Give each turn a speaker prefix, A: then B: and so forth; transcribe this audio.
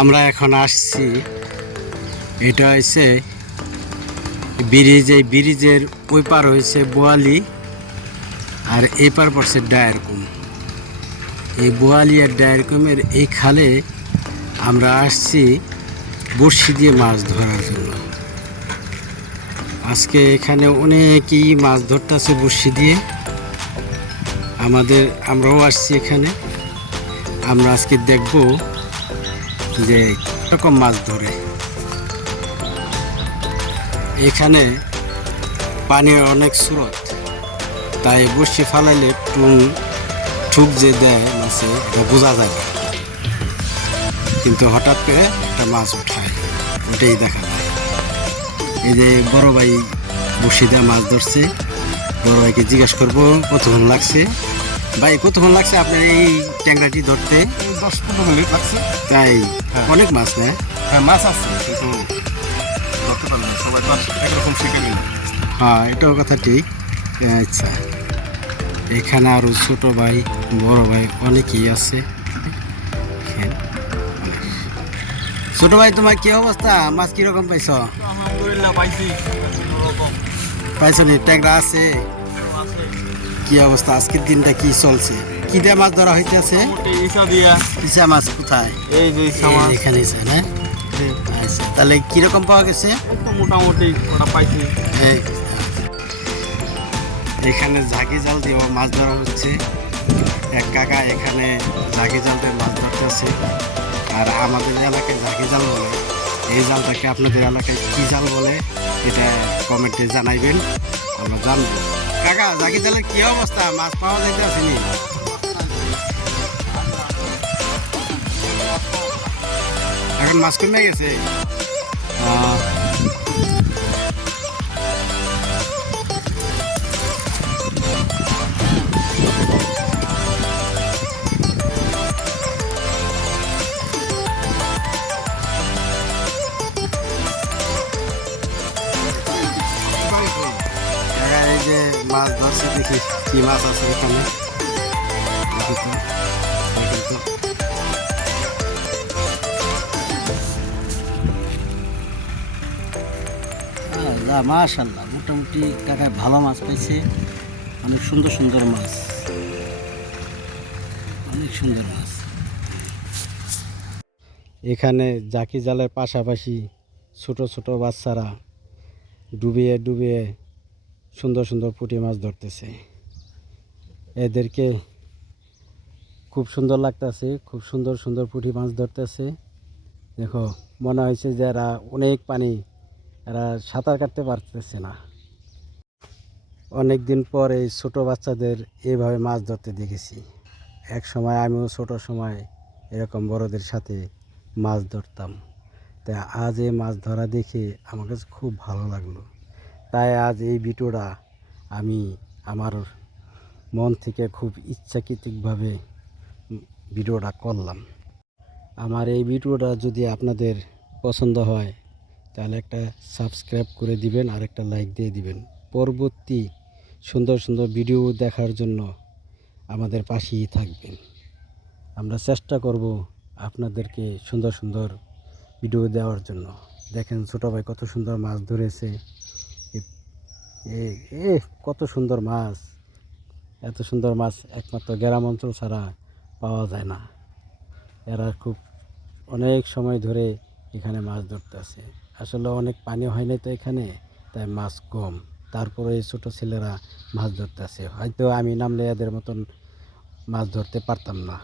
A: আমরা এখন আসছি, এটা হয়েছে ব্রিজ এই ব্রিজের ওই পার হয়েছে বোয়ালি আর এই পার পড়ছে ডায়ারকুম এই বোয়ালি আর ডায়ারকুমের এই খালে আমরা আসছি বড়শি দিয়ে মাছ ধরার জন্য। আজকে এখানে অনেকেই মাছ ধরতেছে বড়শি দিয়ে। আমাদের, আমরাও আসছি এখানে। আমরা আজকে দেখব যে রকম মাছ ধরে। এখানে পানির অনেক স্রোত, তাই বসে ফালাইলে টুং ঠুক যে দেয় মাছে বোঝা যায় কিন্তু হঠাৎ করে একটা মাছ উঠায়, ওটাই দেখা যায়। এই যে বড় ভাই বসি দিয়ে মাছ ধরছে, বড় ভাইকে জিজ্ঞেস করব, কতক্ষণ লাগছে? ভাই কতক্ষণ লাগছে আপনার এই ট্যাংরাটি ধরতে?
B: দশ পনেরো মিনিট লাগছে।
A: তাই?
B: হ্যাঁ।
A: অনেক মাছ না?
B: হ্যাঁ মাছ আছে কিন্তু ধরতে পারলাম সবাই তো আর একরকম শিখে নিল।
A: হ্যাঁ এটাও কথা ঠিক। আচ্ছা। এখানে আরও ছোট ভাই বড় ভাই অনেকেই আছে। ছোট ভাই তোমার কি অবস্থা? মাছ কীরকম পাইছ?
B: আলহামদুলিল্লাহ পাইছি
A: নি? ট্যাংরা আছে? কি অবস্থা? আজকের দিনটা কি চলছে? কি দিয়ে মাছ ধরা হইতেছে?
B: ইসা দিয়া।
A: ইসা মাছ কোথায়?
B: এই যে ইসা মাছ।
A: এখানে ইসা না? আচ্ছা তাহলে কীরকম পাওয়া গেছে?
B: মোটামুটি ওটা পাইছি।
A: এখানে ঝাঁকি জাল দিয়ে মাছ ধরা হচ্ছে। এক কাকা এখানে ঝাঁকি জাল দিয়ে মাছ ধরতেছে আর আমাদের এলাকায় ঝাঁকি জাল বলে। এই জালটাকে আপনাদের এলাকায় কি জাল বলে এটা কমেন্টে জানাইবেন। আমরা জানব। কাকা জাকি জালের কি অবস্থা? মাছ পাওয়া যাইতে আসেনি এখন মাছ কমে গেছে। মাছ ধরছে দেখি কি মাছ আছে এখানে? মাশাল্লাহ মোটামুটি কাকায় ভালো মাছ পাইছে। অনেক সুন্দর সুন্দর মাছ। অনেক সুন্দর মাছ। এখানে জাকি জালের পাশাপাশি ছোট ছোট বাচ্চারা ডুবিয়ে ডুবিয়ে সুন্দর সুন্দর পুঁটি মাছ ধরতেছে। এদেরকে খুব সুন্দর লাগতেছে, খুব সুন্দর সুন্দর পুঁটি মাছ ধরতেছে। দেখো, মনে হয়েছে যে এরা অনেক পানি, এরা সাঁতার কাটতে পারতেছে না। অনেক দিন পর এই ছোটো বাচ্চাদের এইভাবে মাছ ধরতে দেখেছি। এক সময় আমিও ছোট সময় এরকম বড়দের সাথে মাছ ধরতাম। তাই আজ এই মাছ ধরা দেখে আমার কাছে খুব ভালো লাগল। তাই আজ এই ভিডিওটা আমি আমার মন থেকে খুব ইচ্ছাকৃতিকভাবে ভিডিওটা করলাম। আমার এই ভিডিওটা যদি আপনাদের পছন্দ হয়, তাহলে একটা সাবস্ক্রাইব করে দিবেন আর একটা লাইক দিয়ে দিবেন। পরবর্তী সুন্দর সুন্দর ভিডিও দেখার জন্য আমাদের পাশেই থাকবেন। আমরা চেষ্টা করব আপনাদেরকে সুন্দর সুন্দর ভিডিও দেওয়ার জন্য। দেখেন ছোটো ভাই কত সুন্দর মাছ ধরেছে। এ এ কত সুন্দর মাছ। এত সুন্দর মাছ একমাত্র গ্রাম অঞ্চল ছাড়া পাওয়া যায় না। এরা খুব অনেক সময় ধরে এখানে মাছ ধরতে আসে। আসলে অনেক পানি হয় না তো এখানে, তাই মাছ কম। তারপরে এই ছোটো ছেলেরা মাছ ধরতে আসে। হয়তো আমি নামলে এদের মতন মাছ ধরতে পারতাম না।